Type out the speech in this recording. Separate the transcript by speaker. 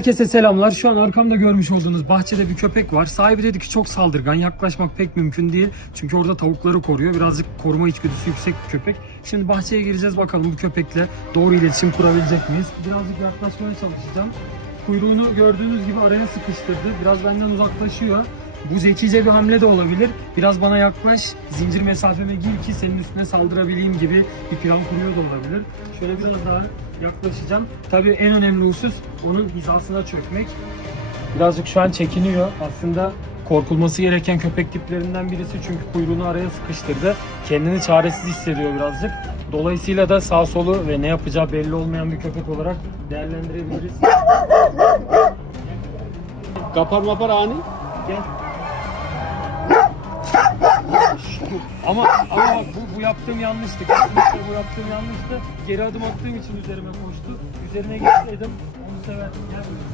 Speaker 1: Herkese selamlar. Şu an arkamda görmüş olduğunuz bahçede bir köpek var. Sahibi dedi ki çok saldırgan. Yaklaşmak pek mümkün değil. Çünkü orada tavukları koruyor. Birazcık koruma içgüdüsü yüksek bir köpek. Şimdi bahçeye gireceğiz bakalım bu köpekle doğru iletişim kurabilecek miyiz? Birazcık yaklaşmaya çalışacağım. Kuyruğunu gördüğünüz gibi araya sıkıştırdı. Biraz benden uzaklaşıyor. Bu zekice bir hamle de olabilir. Biraz bana yaklaş, zincir mesafeme gir ki senin üstüne saldırabileyim gibi bir plan kuruyor da olabilir. Şöyle biraz daha yaklaşacağım. Tabii en önemli husus onun hizasına çökmek. Birazcık şu an çekiniyor. Aslında korkulması gereken köpek tiplerinden birisi çünkü kuyruğunu araya sıkıştırdı. Kendini çaresiz hissediyor birazcık. Dolayısıyla da sağ solu ve ne yapacağı belli olmayan bir köpek olarak değerlendirebiliriz.
Speaker 2: Kapar mapar ani.
Speaker 1: Gel. Ama ama bak bu, bu yaptığım yanlıştı. Kesinlikle bu yaptığım yanlıştı. Geri adım attığım için üzerime koştu. Üzerine gitseydim onu severdim. Gel buraya.